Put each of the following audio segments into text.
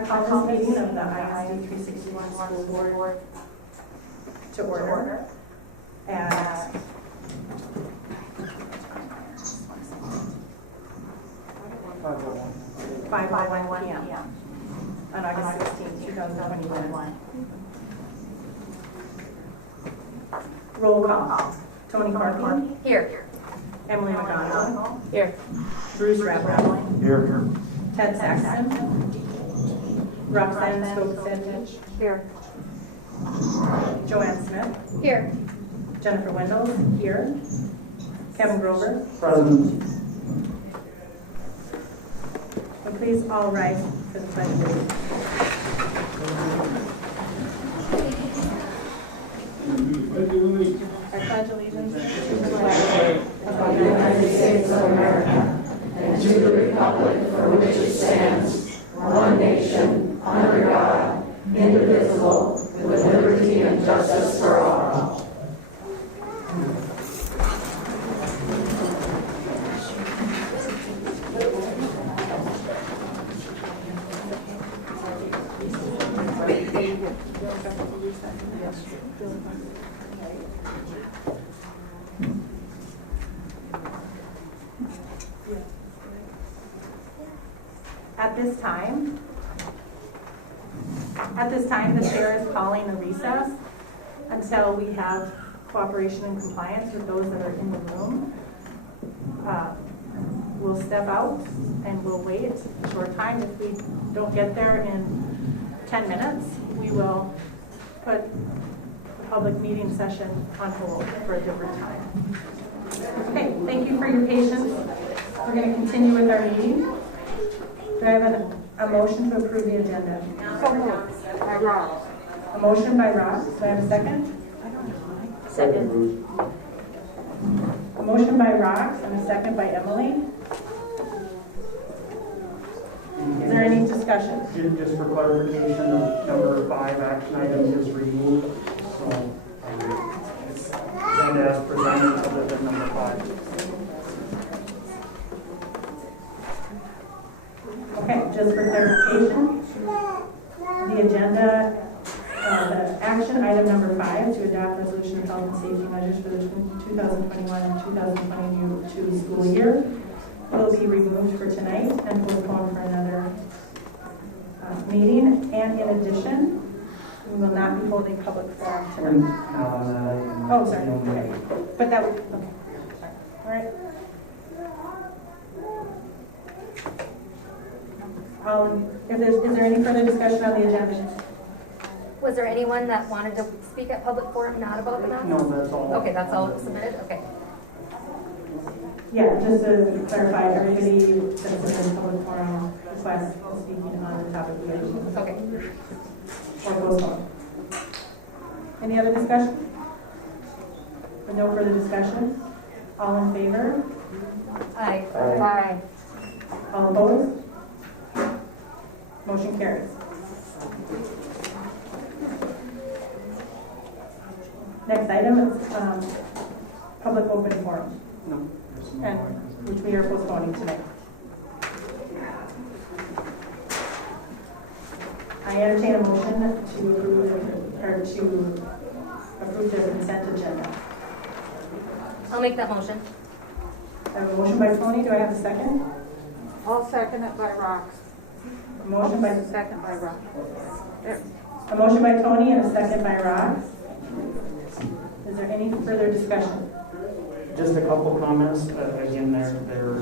I call this meeting of the ISD 361 School Board to order at 5:01 p.m. on August 16, 2021. Roll call. Tony Carpy. Here. Emily McDonald. Here. Bruce Rapp. Here. Ted Saxton. Roxanne Stokes-Sandwich. Here. Joanne Smith. Here. Jennifer Wendell. Here. Kevin Grover. Present. So please all rise for the pledge of allegiance. I pledge allegiance to the flag of the United States of America and to the republic for which it stands, one nation, under God, indivisible, with liberty and justice for all. At this time, the chair is calling a recess until we have cooperation and compliance with those that are in the room. We'll step out and we'll wait a short time. If we don't get there in 10 minutes, we will put the public meeting session on hold for a different time. Okay, thank you for your patience. We're going to continue with our meeting. Do I have a motion to approve the agenda? By Ross. A motion by Ross. Do I have a second? Second. A motion by Rox and a second by Emily. Is there any discussion? Just for clarification, number 5 action item is removed. So it's agenda as presented other than number 5. Okay, just for clarification, the agenda, the action item number 5 to adopt resolution of health and safety measures for the 2021 and 2022 school year will be removed for tonight and postponed for another meeting. And in addition, we will not be holding public forum tonight. Oh, sorry. Okay. But that would, okay. Sorry. All right. Is there any further discussion on the agenda? Was there anyone that wanted to speak at public forum not about the mask? No, that's all. Okay, that's all submitted? Okay. Yeah, just to clarify, everybody that's in the public forum requests speaking on the topic of the agenda. Okay. Or postpone. Any other discussion? With no further discussion? All in favor? Aye. Aye. All opposed? Motion carries. Next item is public open forum, No. and which we are postponing tonight. I entertain a motion to approve the consent agenda. I'll make that motion. I have a motion by Tony. Do I have a second? I'll second it by Rox. A motion by Second by Rox. There. A motion by Tony and a second by Rox. Is there any further discussion? Just a couple comments. Again, they're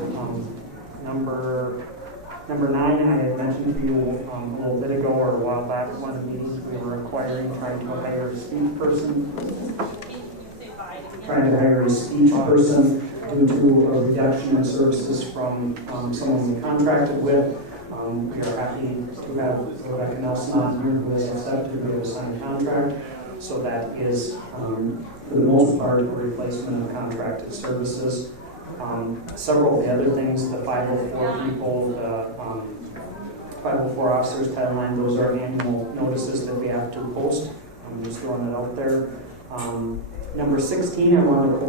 number 9. I had mentioned to you a little bit ago or a while back at one of the meetings we were trying to hire a speech person. Trying to hire a speech person due to a reduction in services from someone we contracted with. We are happy to have Rebecca Nelson on here who has accepted to be a signed contract. So that is, for the most part, a replacement of contracted services. Several of the other things, the 504 people, the 504 officers, Title IX, those are annual notices that we have to post. I'm just throwing that out there. Number 16, I want to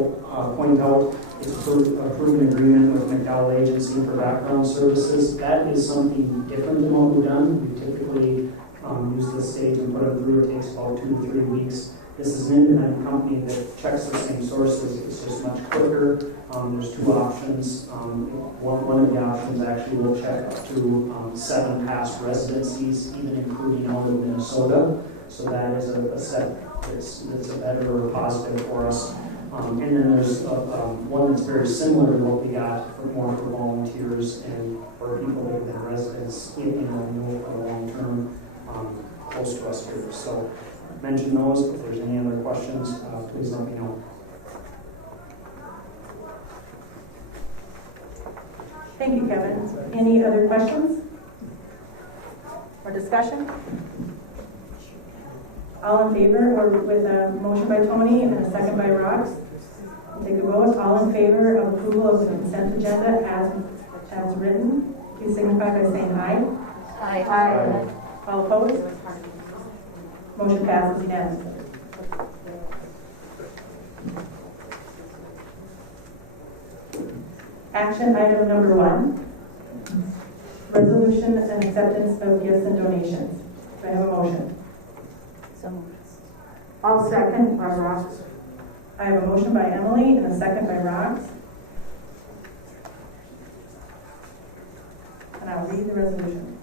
point out is approve an agreement with McDowell Agency for background services. That is something different than what we've done. We typically use this stage and put it through. It takes about 2 to 3 weeks. This is an independent company that checks the same sources. It's just much quicker. There's 2 options. One of the options actually will check up to 7 past residencies, even including out of Minnesota. So that is a step that's a better or positive for us. And then there's one that's very similar to what we got for volunteers and for people that have been residents, for the long term, close to us here. So mention those. If there's any other questions, please let me know. Thank you, Kevin. Any other questions or discussion? All in favor, or with a motion by Tony and a second by Rox? Take a vote. All in favor of approval of the consent agenda as written, please signify by saying aye. Aye. Aye. All opposed? Motion passes unanimously. Action item number 1, resolution and acceptance of gifts and donations. Do I have a motion? So moved. I'll second by Rox. I have a motion by Emily and a second by Rox. And I'll read the resolution.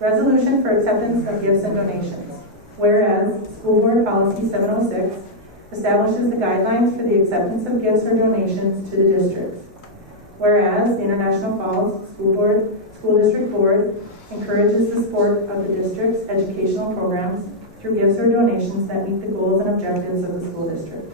Resolution for acceptance of gifts and donations. Whereas School Board Policy 706 establishes the guidelines for the acceptance of gifts or donations to the districts. Whereas the International Falls School District Board encourages the support of the district's educational programs through gifts or donations that meet the goals and objectives of the school district.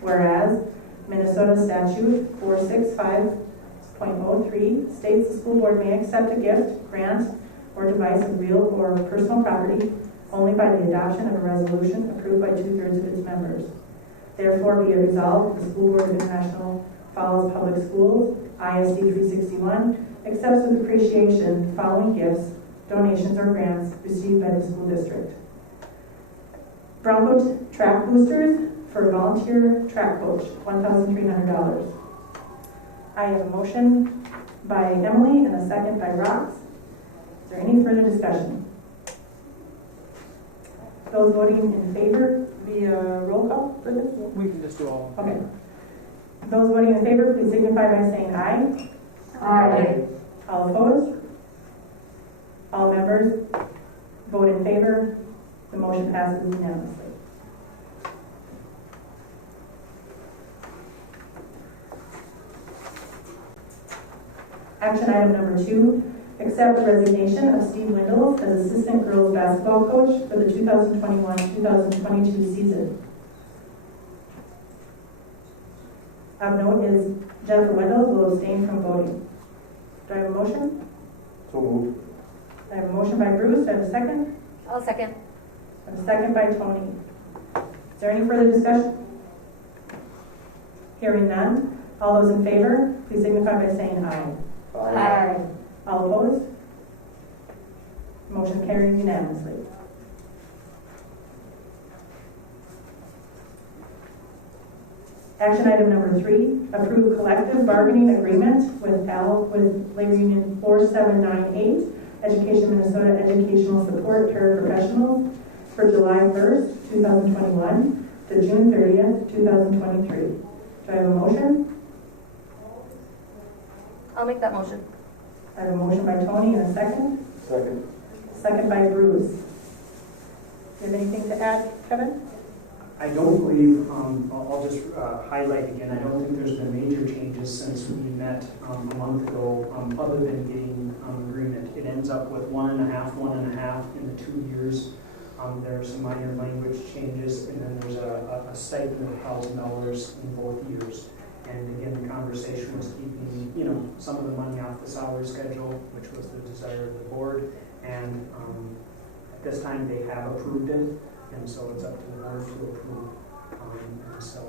Whereas Minnesota Statute 465.03 states the school board may accept a gift, grant, or device of real or personal property only by the adoption of a resolution approved by 2/3 of its members. Therefore, be it resolved, the School Board of International Falls Public Schools, ISD 361, accepts with appreciation the following gifts, donations, or grants received by the school district. Bronco track boosters for volunteer track coach, $1,300. I have a motion by Emily and a second by Rox. Is there any further discussion? Those voting in favor via roll call for this? We can just do all. Okay. Those voting in favor, please signify by saying aye. Aye. All opposed? All members vote in favor. The motion passes unanimously. Action item number 2, accept the resignation of Steve Windle as assistant girls basketball coach for the 2021-2022 season. Of note is Jennifer Wendell will abstain from voting. Do I have a motion? So moved. I have a motion by Bruce. Do I have a second? I'll second. I have a second by Tony. Is there any further discussion? Hearing none. All those in favor, please signify by saying aye. Aye. All opposed? Motion carries unanimously. Action item number 3, approve collective bargaining agreement with Labor Union 4798, Education Minnesota Educational Support Paraprofessionals for July 1st, 2021 to June 30th, 2023. Do I have a motion? I'll make that motion. I have a motion by Tony and a second. Second. Second by Bruce. Do you have anything to add, Kevin? I don't believe, I'll just highlight again, I don't think there's been major changes since we met a month ago, other than getting agreement. It ends up with 1.5 in the 2 years. There are some minor language changes, and then there's a stipend of $1,000 in both years. And again, the conversation was keeping, some of the money off the salary schedule, which was the desire of the board. And at this time, they have approved it, and so it's up to the board to approve. And so,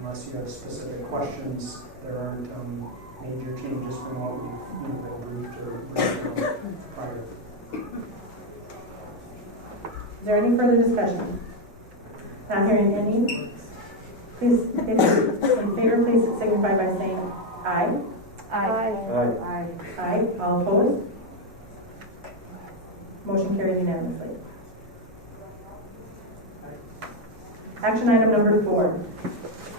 unless you have specific questions, there aren't major changes from what we've approved or prior. Is there any further discussion? Not hearing any. Please, if you're in favor, please signify by saying aye. Aye. Aye. Aye. All opposed? Motion carries unanimously. Action item number 4.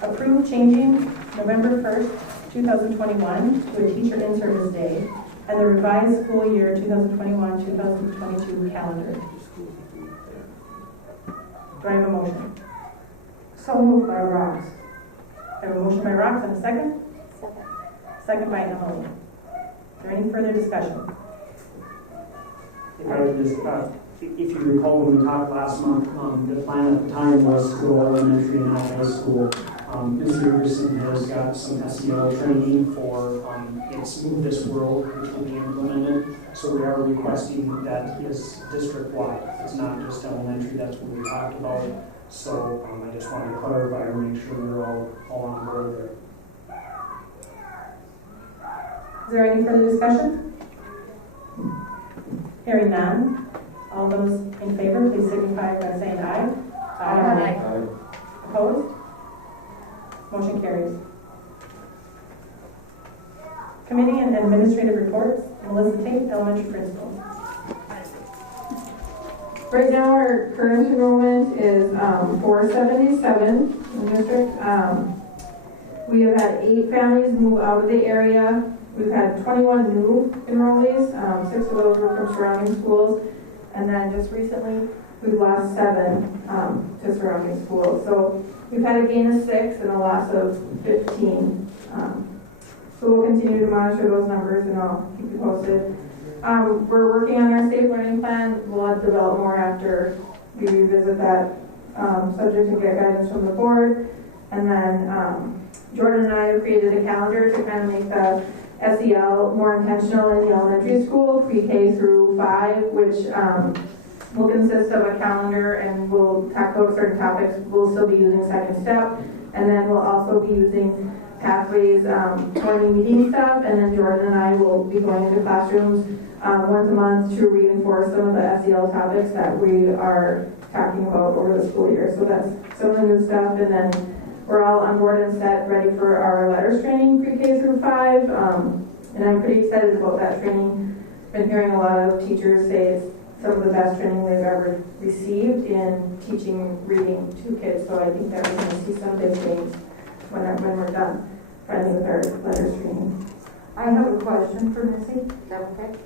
Approve changing November 1st, 2021 to a teacher in-service day and the revised school year 2021-2022 calendar. Do I have a motion? So moved by Ross. I have a motion by Rox and a second? Second by Emily. Is there any further discussion? If I could just, if you recall when we talked last month, the plan at the time was to go elementary and not high school. Ms. Ferguson has got some SEL training for its Move This World, which will be implemented. So we are requesting that is district-wide. It's not just elementary, that's what we talked about. So I just wanted to clarify and make sure we're all on board there. Is there any further discussion? Hearing none. All those in favor, please signify by saying aye. Aye. Opposed? Motion carries. Committee and administrative reports. Melissa Tate, elementary principal. Right now, our current enrollment is 477 in the district. We have had 8 families move out of the area. We've had 21 new enrollees. 6 of those were from surrounding schools. And then just recently, we've lost 7 to surrounding schools. So we've had a gain of 6 and a loss of 15. So we'll continue to monitor those numbers and I'll keep you posted. We're working on our safe learning plan. We'll develop more after we revisit that subject and get guidance from the board. And then Jordan and I have created a calendar to kind of make the SEL more intentional in the elementary school, pre-K through 5, which will consist of a calendar and we'll talk about certain topics. We'll still be using second step, and then we'll also be using Pathways morning meeting stuff, and then Jordan and I will be going into classrooms once a month to reinforce some of the SEL topics that we are talking about over the school year. So that's some of the new stuff, and then we're all on board and set, ready for our letters training pre-K through 5, and I'm pretty excited about that training. Been hearing a lot of teachers say it's some of the best training they've ever received in teaching reading to kids, so I think that we're going to see some big things when we're done finally with our letters training. I have a question for Missy. Is that okay?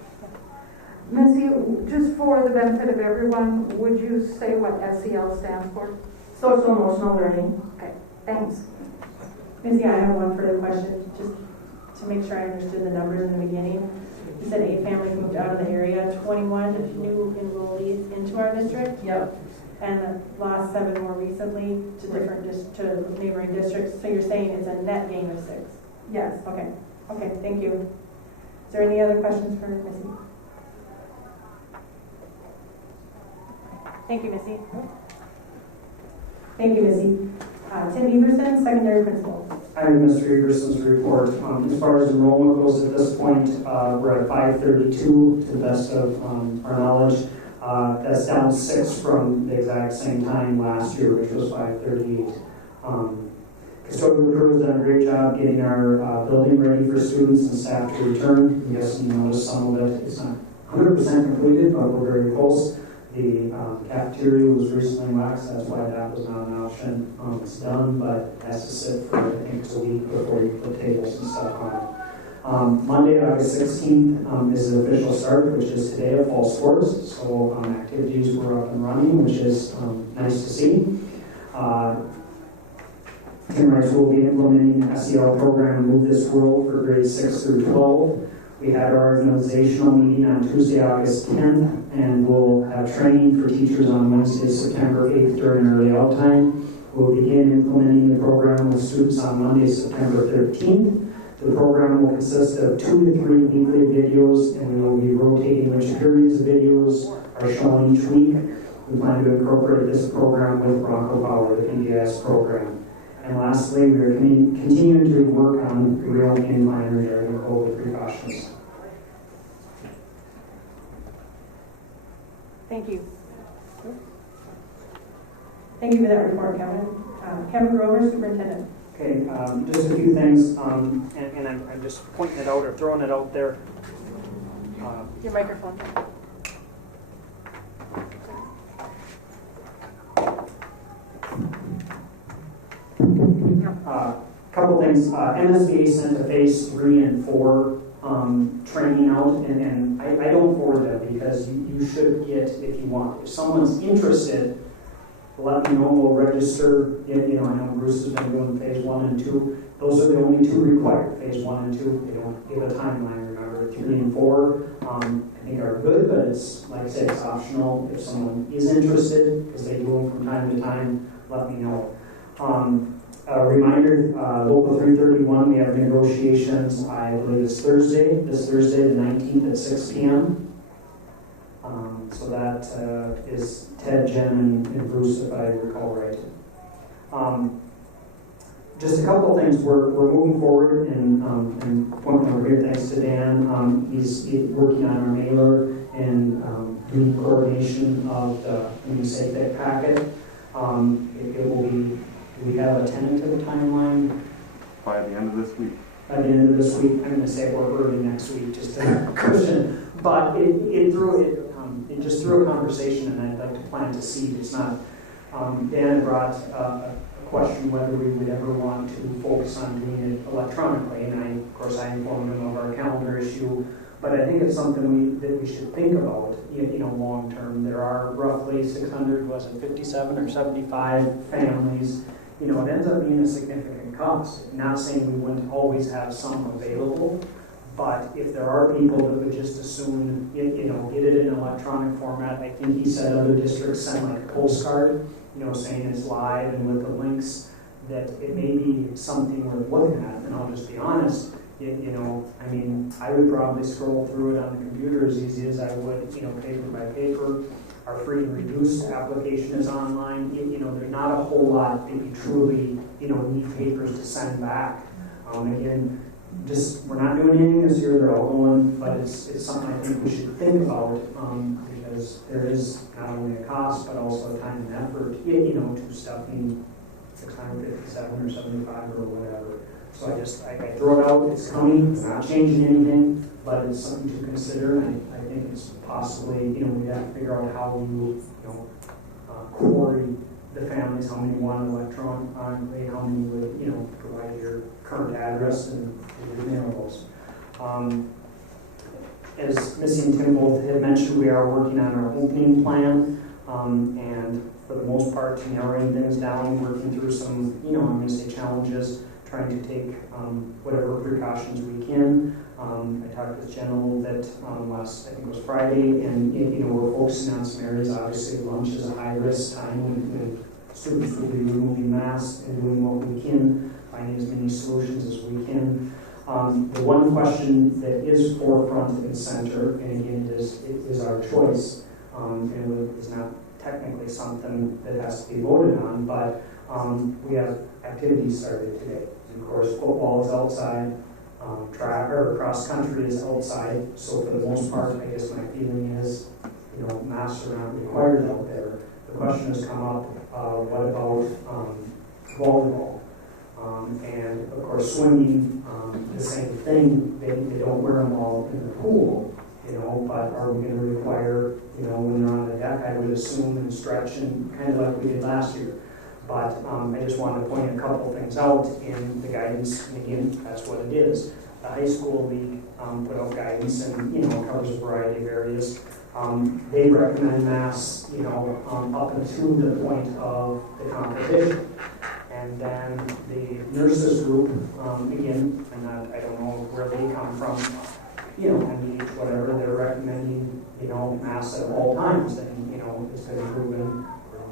Missy, just for the benefit of everyone, would you say what SEL stands for? Social emotional learning. Okay, thanks. Missy, I have one further question, just to make sure I understood the numbers in the beginning. You said 8 families moved out of the area, 21 new enrollees into our district? Yep. And lost 7 more recently to different to neighboring districts. So you're saying it's a net gain of 6? Yes. Okay. Okay, thank you. Is there any other questions for Missy? Thank you, Missy. Thank you, Missy. Tim Everson, secondary principal. I have Mr. Everson's report. As far as enrollment goes at this point, we're at 532 to the best of our knowledge. That's down 6 from the exact same time last year, which was 538. Custodial crew has done a great job getting our building ready for students and staff to return. Yes, you notice some of it is not 100% completed, but we're very close. The cafeteria was recently waxed, that's why that was not an option. It's done, but it has to sit for, I think, a week before you put tables and stuff on it. Monday, August 16th is the official start, which is today of fall sports. So activities were up and running, which is nice to see. Tim Rice will be implementing the SEL program Move This World for grades 6 through 12. We had our organizational meeting on Tuesday, August 10th, and we'll have training for teachers on Wednesday, September 8th during early out time. We'll begin implementing the program with students on Monday, September 13th. The program will consist of 2 to 3 weekly videos, and we will be rotating which periods of videos are shown each week. We plan to incorporate this program with Bronco Power, the PBS program. And lastly, we are continuing to work on real in-line during COVID precautions. Thank you. Thank you for that report, Kevin. Kevin Grover, Superintendent. Okay, just a few things, and I'm just pointing it out or throwing it out there. Your microphone. Couple things. MSBA sent a phase 3 and 4 training out, and I don't forward them because you should get if you want. If someone's interested, let me know. We'll register. I know Bruce has been doing phase 1 and 2. Those are the only 2 required. Phase 1 and 2. They don't give a timeline. Remember, 3 and 4 I think are good, but it's like I said, it's optional. If someone is interested, because they do them from time to time, let me know. A reminder, Local 331, we have negotiations, I believe it's this Thursday the 19th at 6 p.m. So that is Ted, Jen, and Bruce, if I recall right. Just a couple of things. We're moving forward and point over here, thanks to Dan. He's working on our mailer and doing coordination of the Safe packet. It will be. We have a tentative timeline By the end of this week. by the end of this week. I'm going to say we're early next week, just to cushion. But it just threw a conversation, and I'd like to plant a seed. It's not. Dan brought a question whether we would ever want to focus on doing it electronically, and of course I informed him of our calendar issue. But I think it's something that we should think about, long term. There are roughly 57 or 75 families. It ends up being a significant cost. Not saying we wouldn't always have some available, but if there are people that would just assume, get it in electronic format. I think he said other districts send like a postcard, saying it's live and with the links, that it may be something worth looking at. And I'll just be honest, I would probably scroll through it on the computer as easy as I would, paper by paper. Our free and reduced application is online. There's not a whole lot that you truly, need papers to send back. Again, we're not doing anything this year. They're all going, but it's something I think we should think about because there is not only a cost, but also a time and effort, to stuffing 657 or 75 or whatever. So I throw it out. It's coming. It's not changing anything, but it's something to consider. And I think it's possibly, we have to figure out how we, query the families, how many want electronically, how many would, provide your current address and your mail those. As Missy and Tim both had mentioned, we are working on our opening plan, and for the most part, narrowing things down, working through some, I'm going to say challenges, trying to take whatever precautions we can. I talked with Jen a little bit last, I think it was Friday, and we're focusing on some areas. Obviously, lunch is a high-risk time when students will be removing masks and doing what we can, finding as many solutions as we can. The one question that is forefront and center, and again, it is our choice, and is not technically something that has to be voted on, but we have activities started today. Of course, football is outside, track or cross country is outside. So for the most part, I guess my feeling is, masks are not required out there. The question has come up: what about volleyball? And of course, swimming, the same thing. They don't wear them all in the pool, But are we going to require, when they're on the deck? I would assume and stretch and kind of like we did last year. But I just wanted to point a couple things out in the guidance, and again, that's what it is. The high school league put out guidance and, covers a variety of areas. They recommend masks, up until the point of the competition. And then the nurses group, again, I don't know where they come from, MDH, whatever, they're recommending, masks at all times. And, it's been proven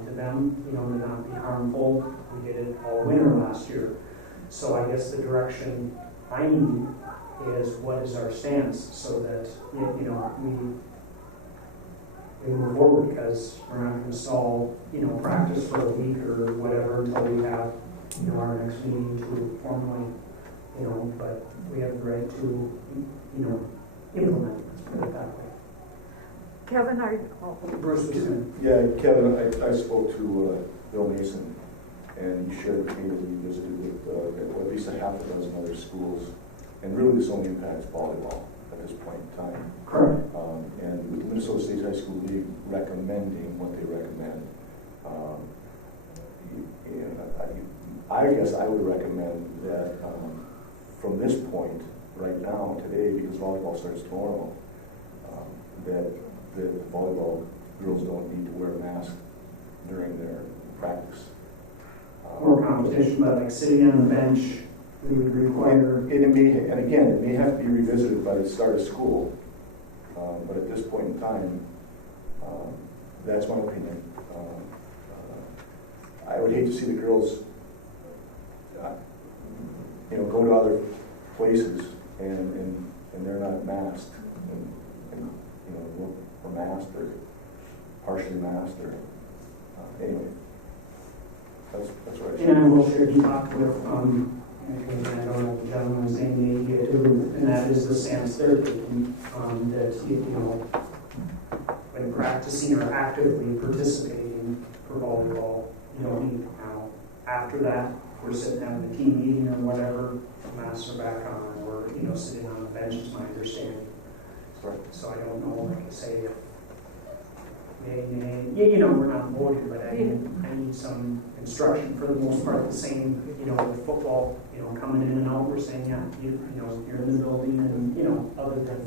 to them, to not be harmful. We did it all winter last year. So I guess the direction I need is what is our stance so that, we move forward, because we're not going to stall, practice for a week or whatever until we have, our next meeting to formally, but we have the right to, implement, let's put it that way. Kevin, Bruce was going Yeah, Kevin, I spoke to Bill Mason And he shared with me that he visited with at least a half a dozen other schools. And really this only impacts volleyball at this point in time. Correct. And with the Minnesota State High School League recommending what they recommend, I guess I would recommend that from this point, right now, today, because volleyball starts tomorrow, that the volleyball girls don't need to wear masks during their practice. More competition, but like sitting on the bench, we would require. And again, it may have to be revisited by the start of school, but at this point in time, that's my opinion. I would hate to see the girls, go to other places and they're not masked, and or masked or partially masked or anyway. That's what I And I will share, he talked with, I don't know the gentleman's name here too, and that is the stance they're taking, that, when practicing or actively participating for volleyball, you don't need now. After that, we're sitting having a team meeting or whatever, masks are back on, or, sitting on the bench is my understanding. So I don't know, like I say, we're not voting, but I need some instruction. For the most part, the same, with football, coming in and out, we're saying, you're in the building, and, other than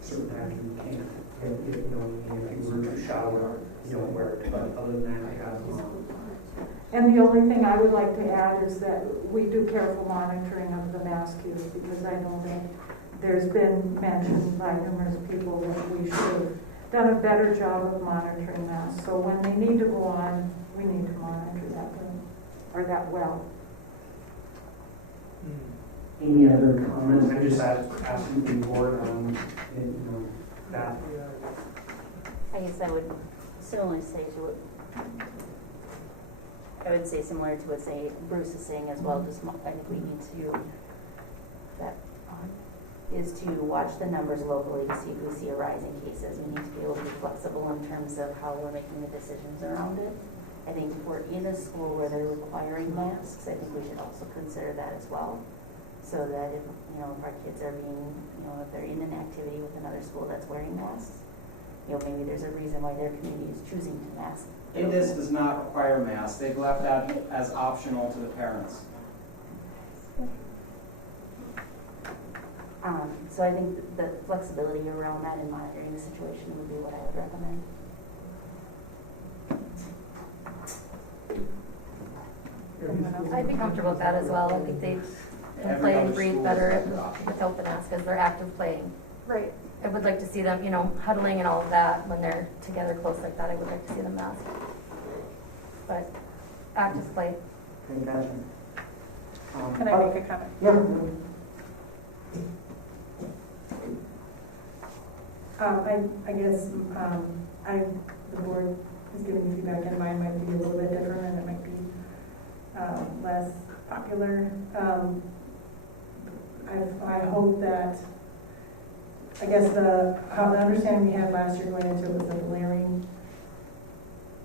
certain times you can't, if you were to shower, you don't wear it, but other than that, And the only thing I would like to add is that we do careful monitoring of the mask use, because I know that there's been mentioned by numerous people that we should have done a better job of monitoring masks. So when they need to go on, we need to monitor that good, or that well. Any other comments? I just asking the board on, that. I guess I would similarly say to what I would say similar to what Bruce is saying as well. Just I think we need to is to watch the numbers locally to see if we see a rise in cases. We need to be able to be flexible in terms of how we're making the decisions around it. I think if we're in a school where they're requiring masks, I think we should also consider that as well. So that if our kids are being, if they're in an activity with another school that's wearing masks, maybe there's a reason why their community is choosing to mask. ISD does not require masks. They've left that as optional to the parents. So I think the flexibility around that and monitoring the situation would be what I would recommend. I'd be comfortable with that as well. I think they can play and breathe better without the mask as they're active playing. Right. I would like to see them, huddling and all of that when they're together close like that. I would like to see them masked. But active play. Okay, gotcha. Can I make a comment? Yeah. I guess the board is giving me feedback, and mine might be a little bit different, and it might be less popular. I hope that, I guess the understanding we had last year going into it was that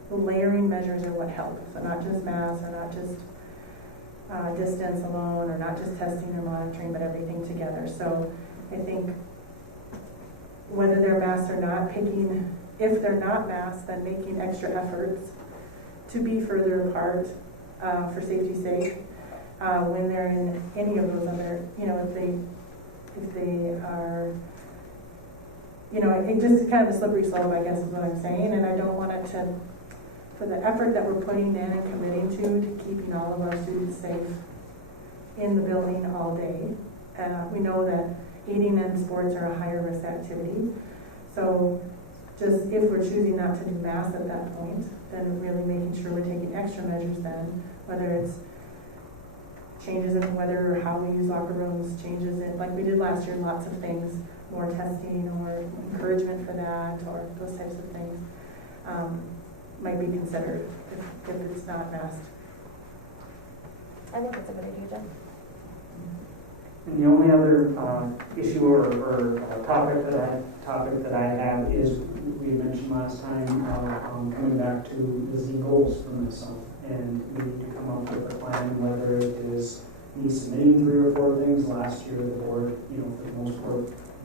the layering measures are what help. So not just masks, or not just distance alone, or not just testing and monitoring, but everything together. So I think whether they're masked or not, if they're not masked, then making extra efforts to be further apart for safety's sake. When they're in any of those other, if they are, it just kind of a slippery slope, I guess is what I'm saying, and I don't want it to, for the effort that we're putting in and committing to keeping all of our students safe in the building all day. We know that eating and sports are a higher risk activity. So just if we're choosing not to do mass at that point, then really making sure we're taking extra measures then, whether it's changes in weather or how we use locker rooms, changes in, like we did last year, lots of things, more testing or encouragement for that, or those types of things might be considered if it's not masked. I think it's a good idea, Jen. And the only other issue or topic that I have is, we mentioned last time, coming back to the Z goals from this. and we need to come up with a plan, whether it is me submitting 3 or 4 things. Last year, the board, for the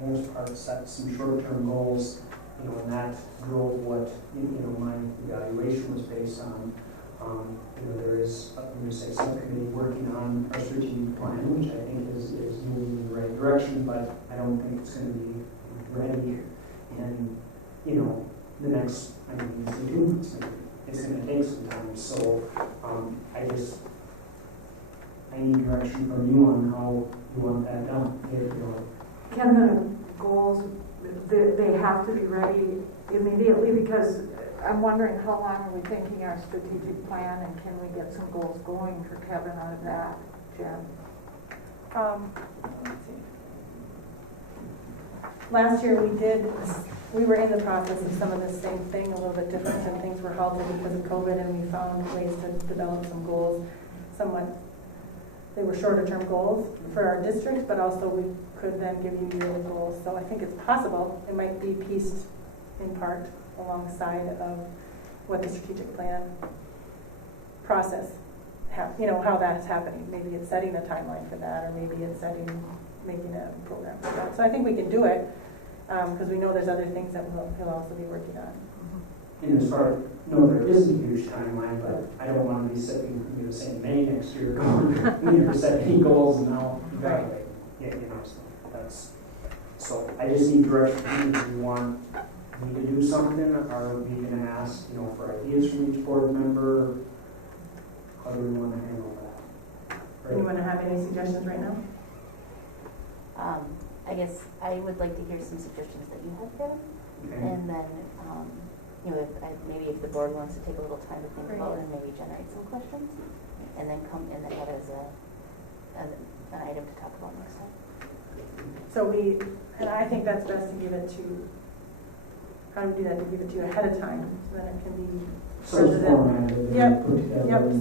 most part, set some short-term goals, and that drove what, my evaluation was based on. There is, let me say, subcommittee working on our strategic plan, which I think is moving in the right direction, but I don't think it's going to be ready in, the next, it's 2 months. It's going to take some time. So I need direction from you on how you want that done. Can the goals, they have to be ready immediately? Because I'm wondering, how long are we thinking our strategic plan, and can we get some goals going for Kevin out of that, Jen? Let's see. Last year we were in the process of some of the same thing, a little bit different, and things were halted because of COVID, and we found ways to develop some goals. They were shorter term goals for our district, but also we could then give you yearly goals. So I think it's possible. It might be pieced in part alongside of what the strategic plan process, how that's happening. Maybe it's setting a timeline for that, or maybe it's making a program for that. So I think we can do it, because we know there's other things that he'll also be working on. And as far as, there is a huge timeline, but I don't want to be sitting, saying May next year, we never set any goals, and now evaluate. So I just need direction from you. Do you want me to do something, or are we going to ask, for ideas from each board member? How do we want to handle that? Right. You want to have any suggestions right now? I guess I would like to hear some suggestions that you have there, and then maybe if the board wants to take a little time to think about it and maybe generate some questions, and then have it as an item to talk about next time. So and I think that's best to give it to. How do we do that? To give it to you ahead of time, so then it can be further than. Yep.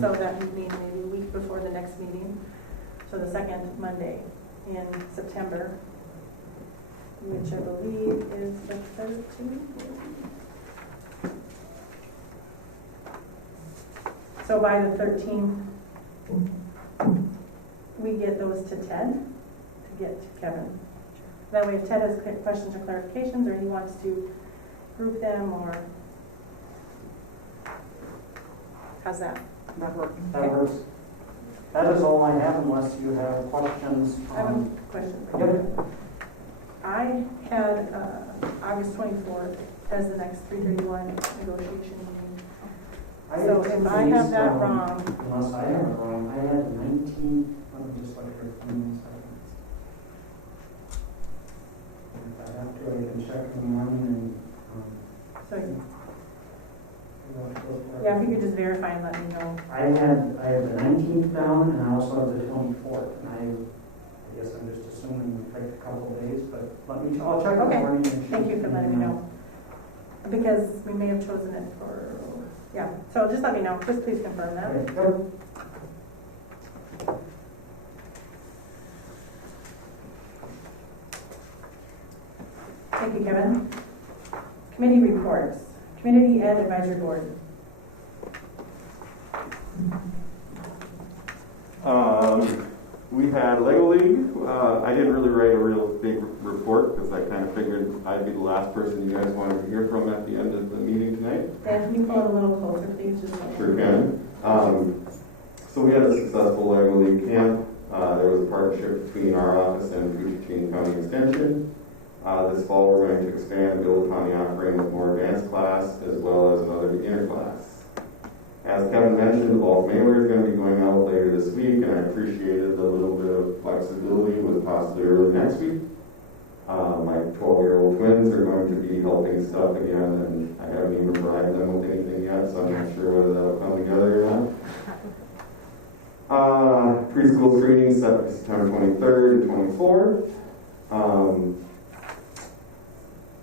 So that would mean maybe a week before the next meeting, so the second Monday in September, which I believe is the 13th. So by the 13th, we get those to Ted to get to Kevin. That way, if Ted has questions or clarifications, or he wants to group them, or how's that? That works. That is all I have, unless you have questions. I have a question for you. I had August 24th as the next 331 negotiation meeting. So if I have that wrong. Unless I have it wrong, I had 19. Let me just look here for 1 second. If I have to, I can check in the morning. Yeah, if you could just verify and let me know. I have the 19th down, and I also have the 24th. And I guess I'm just assuming it takes a couple of days, but I'll check in the morning. Thank you for letting me know. Because we may have chosen it for, so just let me know. Just please confirm that. Okay, good. Thank you, Kevin. Committee reports. Community Ed Advisory Board. We had Lego League. I didn't really write a real big report because I kind of figured I'd be the last person you guys wanted to hear from at the end of the meeting tonight. Dan, can you pull it a little closer, please? Sure can. So we had a successful Lego League camp. There was a partnership between our office and Puget County Extension. This fall we're going to expand and build upon the offering with more advanced class as well as another beginner class. As Kevin mentioned, the bulk mailer is going to be going out later this week, and I appreciated the little bit of flexibility with possibly early next week. My 12-year-old twins are going to be helping stuff again, and I haven't even bribed them with anything yet, so I'm not sure whether that'll come together or not. Preschool Screening set for September 23rd and 24th.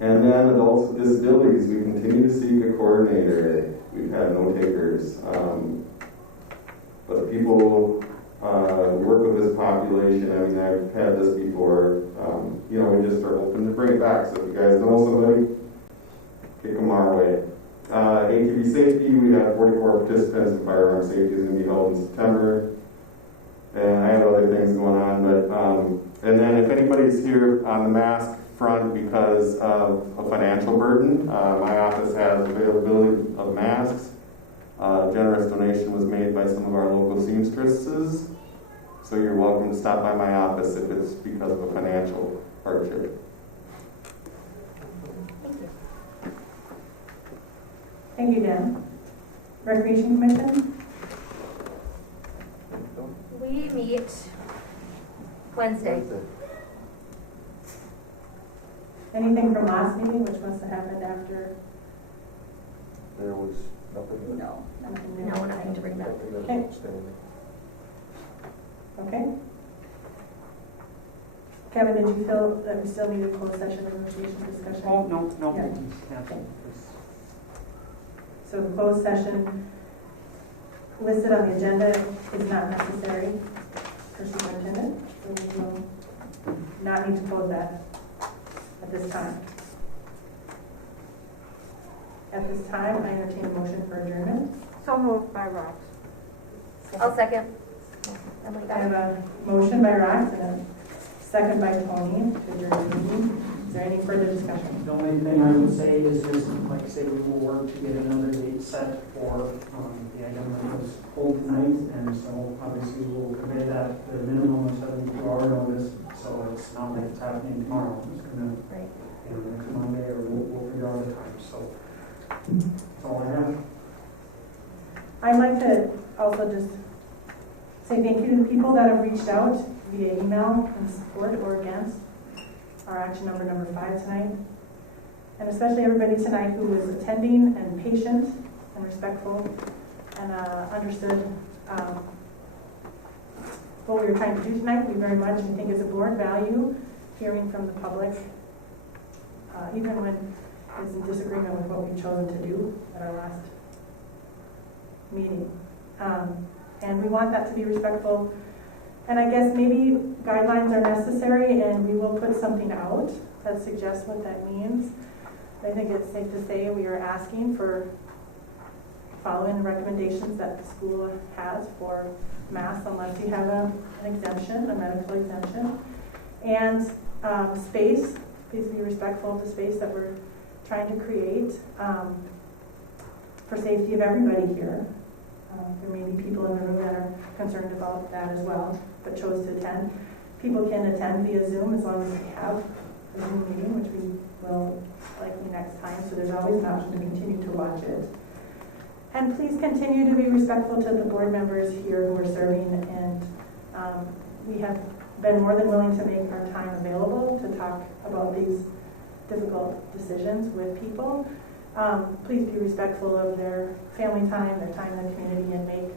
And then adults with disabilities, we continue to seek a coordinator. We've had no takers. But people who work with this population, I mean, I've had this before, we just are hoping to bring it back. So if you guys know somebody, kick them our way. ATV safety, we have 44 participants, and firearm safety is going to be held in September. And I have other things going on, but and then if anybody's here on the mask front because of a financial burden, my office has availability of masks. Generous donation was made by some of our local seamstresses, so you're welcome to stop by my office if it's because of a financial hardship. Thank you, Dan. Recreation Commission? We meet Wednesday. Anything from last meeting, which must have happened after? There was nothing. No, nothing new. No, nothing to bring back. Okay. Okay. Kevin, did you feel that we still need a closed session negotiation discussion? Oh, no. Yeah. Okay. So the closed session listed on the agenda is not necessary for superintendent, so we will not need to close that at this time. At this time, I entertain a motion for adjournment. So moved by Rox. I'll second. Emily, I have a motion by Rox and a second by Tony to adjourn the meeting. Is there any further discussion? The only thing I would say is just, like I say, we will work to get another date set for the item that was pulled tonight, and so obviously we'll convey that the minimum of 72-hour notice, so it's not like it's happening tomorrow. It's going to, Right. next Monday, or we'll figure out the time. So that's all I have. I'd like to also just say thank you to the people that have reached out via email in support or against our action number 5 tonight. And especially everybody tonight who was attending and patient and respectful and understood what we were trying to do tonight. We very much, I think, as a board, value hearing from the public, even when it's in disagreement with what we've chosen to do at our last meeting. And we want that to be respectful. And I guess maybe guidelines are necessary, and we will put something out that suggests what that means. I think it's safe to say we are asking for following the recommendations that the school has for masks, unless you have an exemption, a medical exemption. And space, please be respectful of the space that we're trying to create for safety of everybody here. There may be people in the room that are concerned about that as well, but chose to attend. People can attend via Zoom as long as we have a Zoom meeting, which we will likely next time, so there's always an option to continue to watch it. And please continue to be respectful to the board members here who are serving, and we have been more than willing to make our time available to talk about these difficult decisions with people. Please be respectful of their family time, their time in the community, and make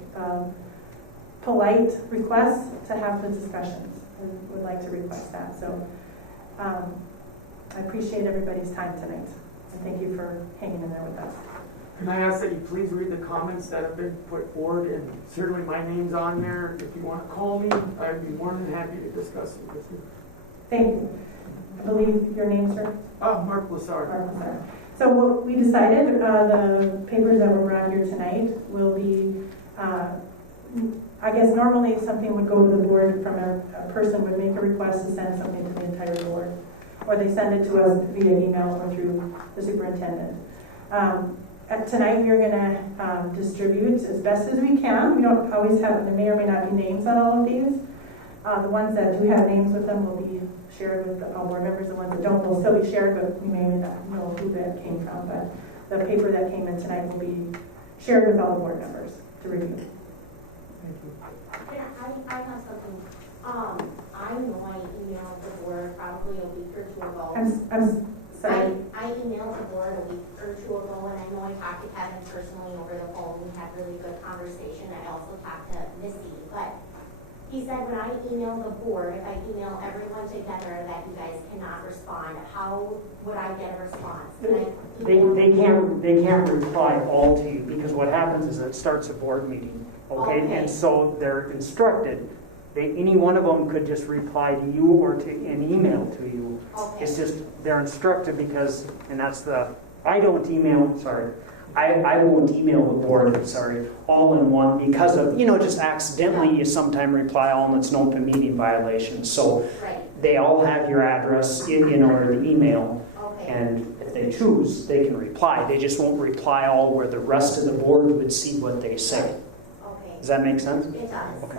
polite requests to have the discussions. I would like to request that. So I appreciate everybody's time tonight, and thank you for hanging in there with us. Can I ask that you please read the comments that have been put forward, and certainly my name's on there. If you want to call me, I'd be more than happy to discuss it with you. Thank you. I believe your name, sir? Mark Lassard. Mark Lassard. So what we decided, the papers that were brought here tonight will be, I guess normally something would go to the board from a person would make a request to send something to the entire board, or they send it to us via email or through the superintendent. Tonight we are going to distribute as best as we can. We don't always have, there may or may not be names on all of these. The ones that do have names with them will be shared with all board members. The ones that don't will still be shared, but we may not know who that came from. But the paper that came in tonight will be shared with all the board members to review. Thank you. Yeah, I have something. I know I emailed the board probably a week or two ago. I'm sorry. I emailed the board a week or two ago, and I know I talked to Kevin personally over the phone. We had really good conversation. I also talked to Missy, but he said when I email the board, if I email everyone together, that you guys cannot respond. How would I get a response? They can't reply all to you, because what happens is it starts a board meeting, okay? And so they're instructed. Any one of them could just reply to you or to an email to you. Okay. It's just they're instructed because, and that's the, I don't email I won't email the board, sorry, all in one because of, just accidentally you sometime reply all and it's an open meeting violation. So Right. they all have your address or the email. Okay. And if they choose, they can reply. They just won't reply all where the rest of the board would see what they say. Okay. Does that make sense? It does. Okay.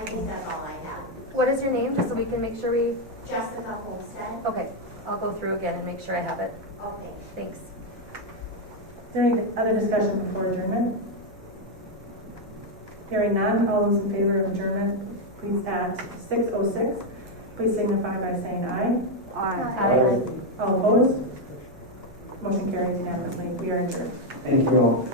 I think that's all I have. What is your name, just so we can make sure we, Jessica Holstead. okay, I'll go through again and make sure I have it. Okay. Thanks. Is there any other discussion before adjournment? Hearing none, all those in favor of adjournment, please at 6:06, please signify by saying aye. Aye. All opposed? Motion carries unanimously. We are adjourned. Thank you all.